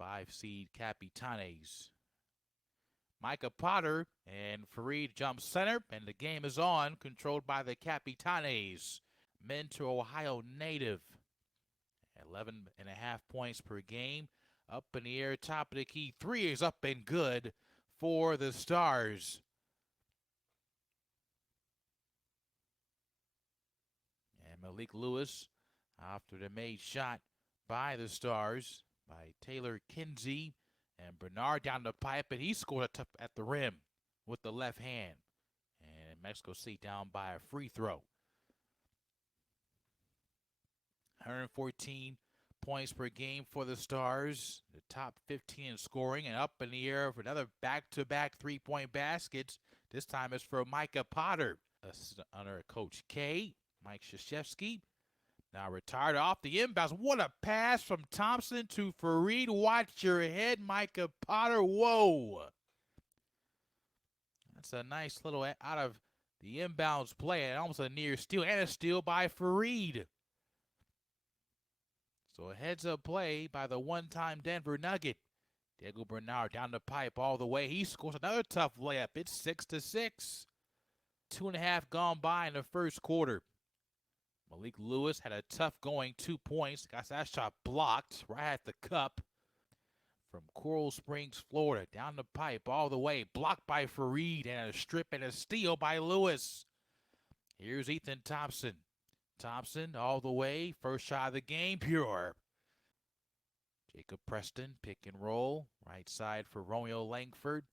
5-seed Capitanes. Micah Potter and Fareed jump center, and the game is on, controlled by the Capitanes. Mentor, Ohio native. 11.5 points per game. Up in the air, top of the key. 3 is up and good for the Stars. And Malik Lewis, after the made shot by the Stars, by Taylor Kinsey, and Bernard down the pipe, and he scored at the rim with the left hand. And Mexico City down by a free throw. 114 points per game for the Stars. The top 15 in scoring, and up in the air for another back-to-back three-point baskets. This time it's for Micah Potter, under Coach K, Mike Krzyzewski. Now retired off the inbounds. What a pass from Thompson to Fareed. Watch your head, Micah Potter. Whoa. That's a nice little out of the inbounds play, and almost a near steal, and a steal by Fareed. So a heads-up play by the one-time Denver Nugget. Diego Bernard down the pipe all the way. He scores another tough layup. It's 6-6. 2.5 gone by in the first quarter. Malik Lewis had a tough going 2 points. Got that shot blocked right at the cup. From Coral Springs, Florida, down the pipe all the way. Blocked by Fareed, and a strip and a steal by Lewis. Here's Ethan Thompson. Thompson all the way. First shot of the game, pure. Jacob Preston, pick and roll. Right side for Romeo Langford.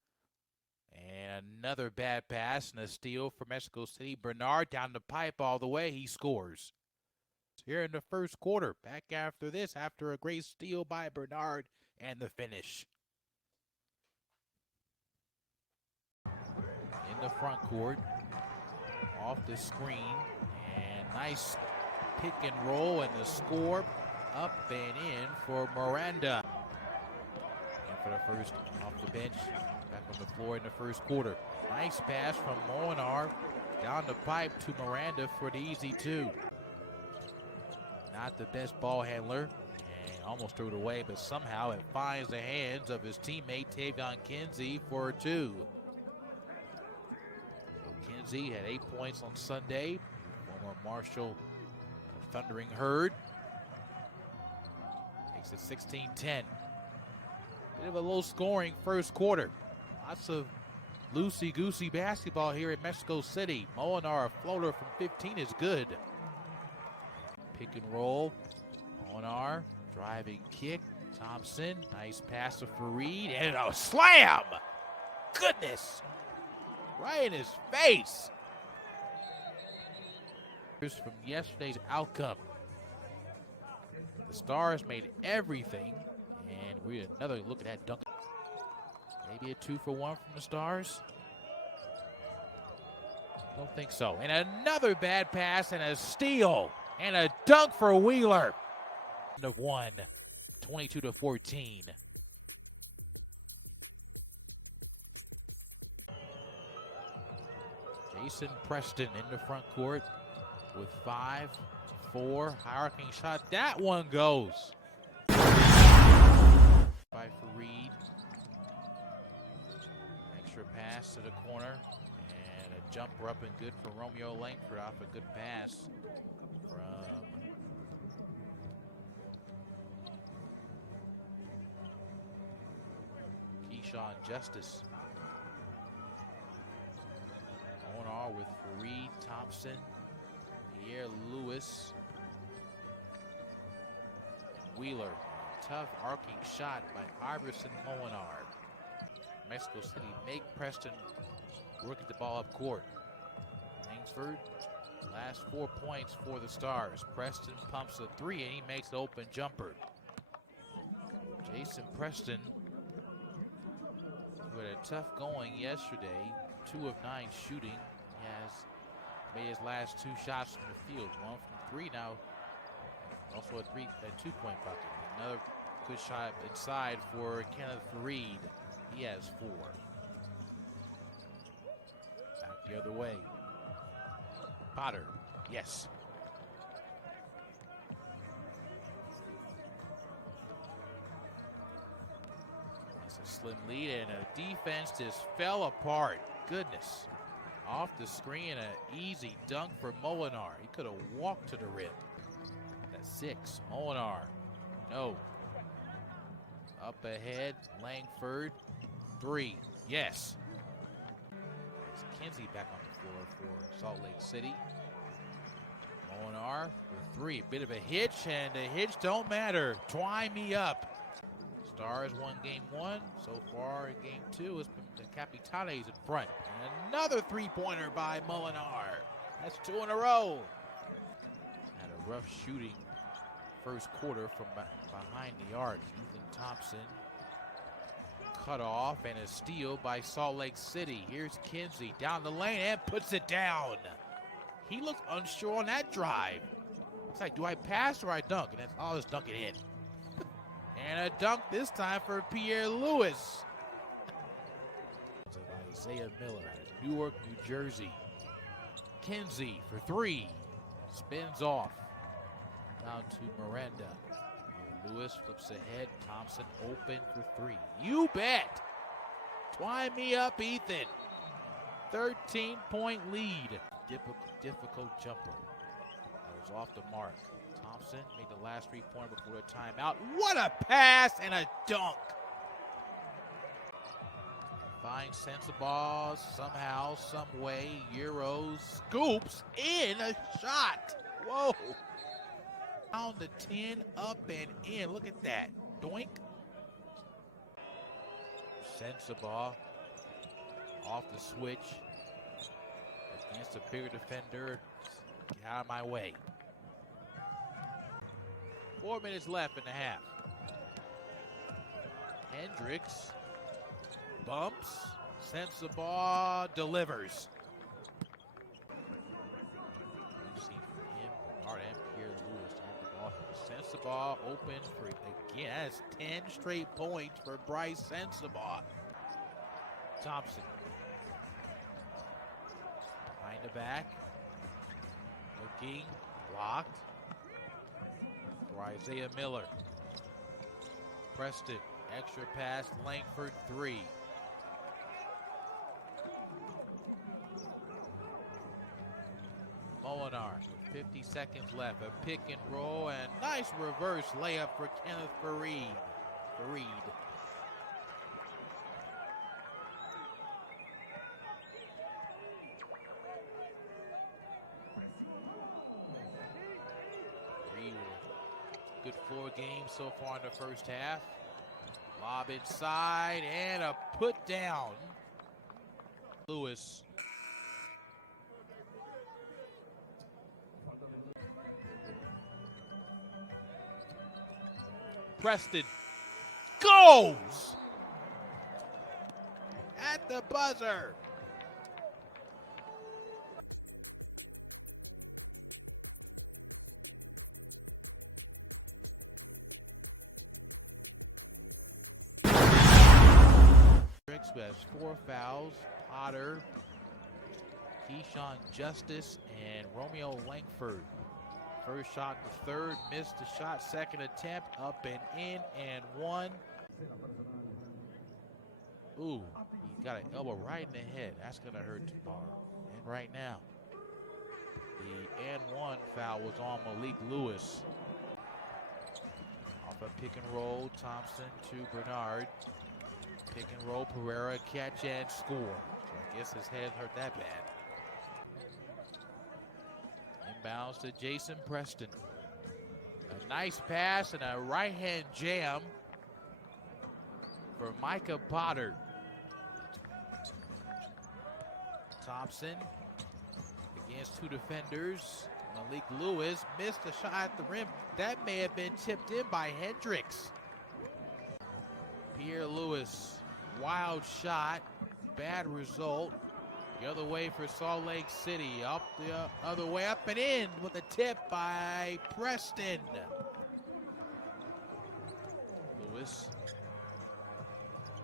And another bad pass and a steal for Mexico City. Bernard down the pipe all the way. He scores. Here in the first quarter. Back after this, after a great steal by Bernard and the finish. In the front court. Off the screen. And nice pick and roll, and the score up and in for Miranda. And for the first off the bench. Back on the floor in the first quarter. Nice pass from Molinar down the pipe to Miranda for the easy 2. Not the best ball handler, and almost threw it away, but somehow it finds the hands of his teammate Tavion Kinsey for 2. So Kinsey had 8 points on Sunday. Former Marshall Thundering Herd. Makes it 16-10. Bit of a low scoring first quarter. Lots of loosey-goosey basketball here in Mexico City. Molinar, a floater from 15 is good. Pick and roll. Molinar, driving kick. Thompson, nice pass to Fareed, and a slam! Goodness! Right in his face! From yesterday's outcome. The Stars made everything, and we had another look at that dunk. Maybe a 2-for-1 from the Stars? Don't think so. And another bad pass and a steal and a dunk for Wheeler. End of 1, 22-14. Jason Preston in the front court with 5, 4, high-arcing shot. That one goes. By Fareed. Extra pass to the corner, and a jumper up and good for Romeo Langford off a good pass from Keyshawn Justice. Molinar with Fareed, Thompson, Pierre Lewis, Wheeler. Tough arcing shot by Iverson Molinar. Mexico City make Preston work at the ball up court. Langsford, last 4 points for the Stars. Preston pumps a 3 and he makes an open jumper. Jason Preston, who had a tough going yesterday, 2 of 9 shooting. He has made his last 2 shots from the field. 1 from 3 now. Also a 2-point bucket. Another good shot inside for Kenneth Fareed. He has 4. Back the other way. Potter, yes. It's a slim lead, and the defense just fell apart. Goodness. Off the screen, an easy dunk for Molinar. He could have walked to the rim. That's 6. Molinar. No. Up ahead, Langford. 3. Yes. It's Kinsey back on the floor for Salt Lake City. Molinar for 3. Bit of a hitch, and the hitch don't matter. Twine me up. Stars won game 1. So far in game 2, it's been the Capitanes in front. And another three-pointer by Molinar. That's 2 in a row. Had a rough shooting first quarter from behind the arc. Ethan Thompson cut off, and a steal by Salt Lake City. Here's Kinsey down the lane and puts it down. He looked unsure on that drive. It's like, do I pass or I dunk? And that's all, just dunk it in. And a dunk this time for Pierre Lewis. Isaiah Miller out of Newark, New Jersey. Kinsey for 3. Spins off. Down to Miranda. Lewis flips ahead. Thompson open for 3. You bet. Twine me up, Ethan. 13-point lead. Difficult jumper. That was off the mark. Thompson made the last 3-pointer before the timeout. What a pass and a dunk. Finds Sensabaugh somehow, some way. Euros scoops in a shot. Whoa. Down the 10, up and in. Look at that. Doink. Sensabaugh off the switch. Against a bigger defender. Get out of my way. 4 minutes left in the half. Hendricks bumps. Sensabaugh delivers. We've seen from him, Bernard and Pierre Lewis to have the ball. Sensabaugh open for, again, that's 10 straight points for Bryce Sensabaugh. Thompson. Behind the back. Looking. Blocked. For Isaiah Miller. Preston. Extra pass. Langford 3. Molinar. 50 seconds left. A pick and roll and nice reverse layup for Kenneth Fareed. Good floor game so far in the first half. Lob inside and a put down. Lewis. Preston goes at the buzzer. Who has 4 fouls. Potter, Keyshawn Justice, and Romeo Langford. First shot the third, missed the shot. Second attempt, up and in, and 1. Ooh, he got an elbow right in the head. That's gonna hurt tomorrow. And right now, the and 1 foul was on Malik Lewis. Off a pick and roll, Thompson to Bernard. Pick and roll, Pereira, catch and score. So I guess his head hurt that bad. Inbounds to Jason Preston. A nice pass and a right-hand jam for Micah Potter. Thompson against 2 defenders. Malik Lewis missed a shot at the rim. That may have been tipped in by Hendricks. Pierre Lewis, wild shot, bad result. The other way for Salt Lake City, up the other way, up and in with a tip by Preston. Lewis,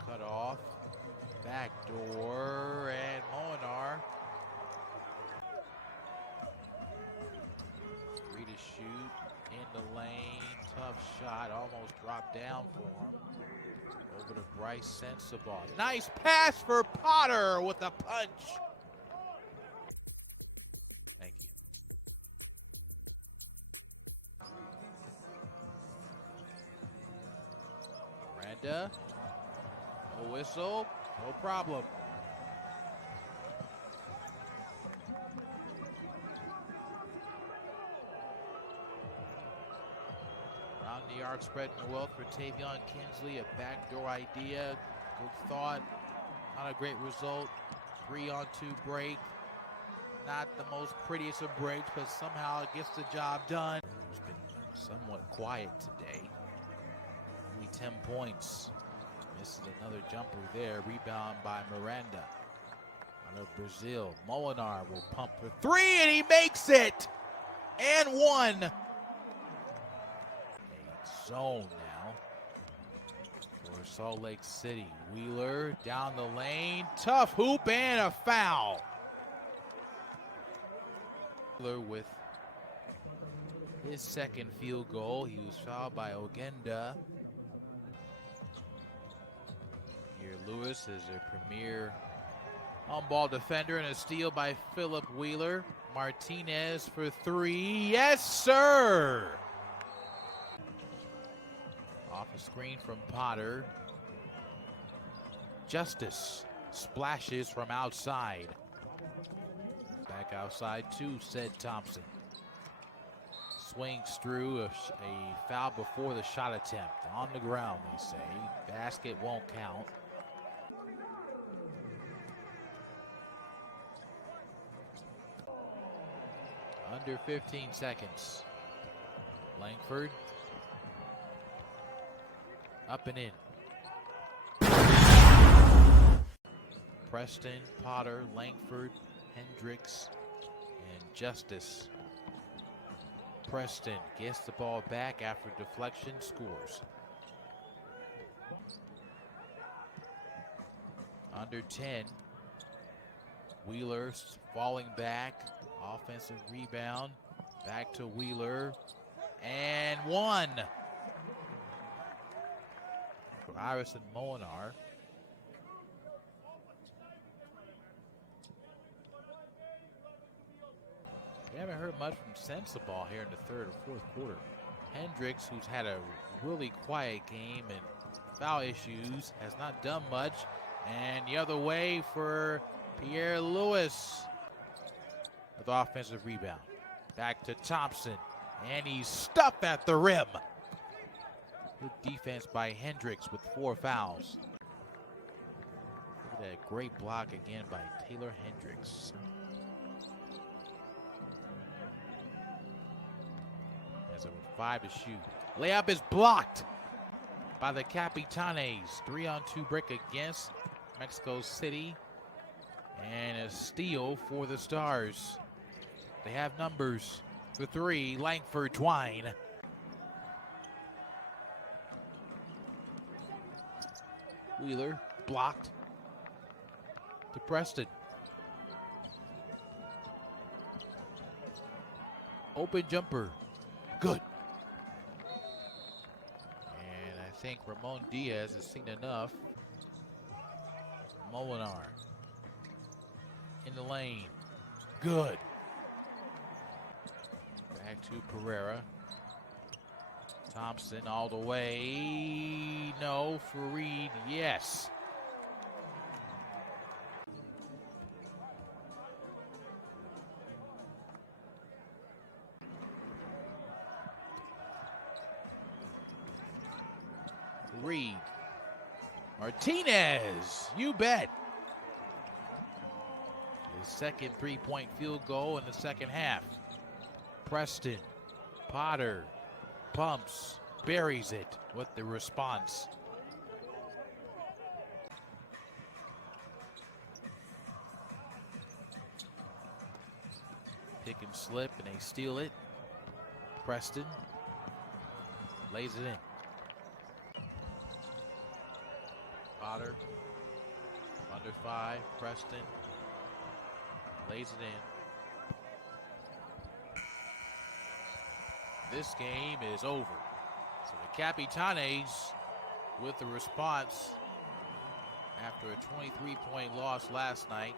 cut off, backdoor, and Molinar. 3 to shoot, in the lane, tough shot, almost dropped down for him. Over to Bryce Sensabaugh. Nice pass for Potter with a punch. Thank you. Miranda. No whistle. No problem. Around the arc, spreading the wealth for Tavion Kinsley. A backdoor idea. Good thought. Not a great result. 3-on-2 break. Not the most prettiest of breaks, but somehow it gets the job done. It's been somewhat quiet today. Only 10 points. Misses another jumper there. Rebound by Miranda. Out of Brazil. Molinar will pump for 3, and he makes it! And 1. A zone now for Salt Lake City. Wheeler down the lane. Tough hoop and a foul. Wheeler with his second field goal. He was fouled by Ogenda. Here Lewis is a premier on-ball defender, and a steal by Philip Wheeler. Martinez for 3. Yes, sir! Off a screen from Potter. Justice splashes from outside. Back outside too, said Thompson. Swings through a foul before the shot attempt. On the ground, they say. Basket won't count. Under 15 seconds. Langford. Up and in. Preston, Potter, Langford, Hendricks, and Justice. Preston gets the ball back after deflection, scores. Under 10. Wheeler falling back. Offensive rebound. Back to Wheeler. And 1. For Iris and Molinar. We haven't heard much from Sensabaugh here in the third or fourth quarter. Hendricks, who's had a really quiet game and foul issues, has not done much. And the other way for Pierre Lewis with offensive rebound. Back to Thompson, and he's stuffed at the rim. Good defense by Hendricks with 4 fouls. Look at that great block again by Taylor Hendricks. Has a 5 to shoot. Layup is blocked by the Capitanes. 3-on-2 break against Mexico City. And a steal for the Stars. They have numbers. For 3, Langford, Twine. Wheeler blocked to Preston. Open jumper. Good. And I think Ramon Diaz has seen enough. Molinar in the lane. Good. Back to Pereira. Thompson all the way. No. Fareed, yes. Reed. Martinez, you bet. His second 3-point field goal in the second half. Preston, Potter, pumps, buries it with the response. Pick and slip, and they steal it. Preston lays it in. Potter, under 5, Preston lays it in. This game is over. So the Capitanes with the response after a 23-point loss last night.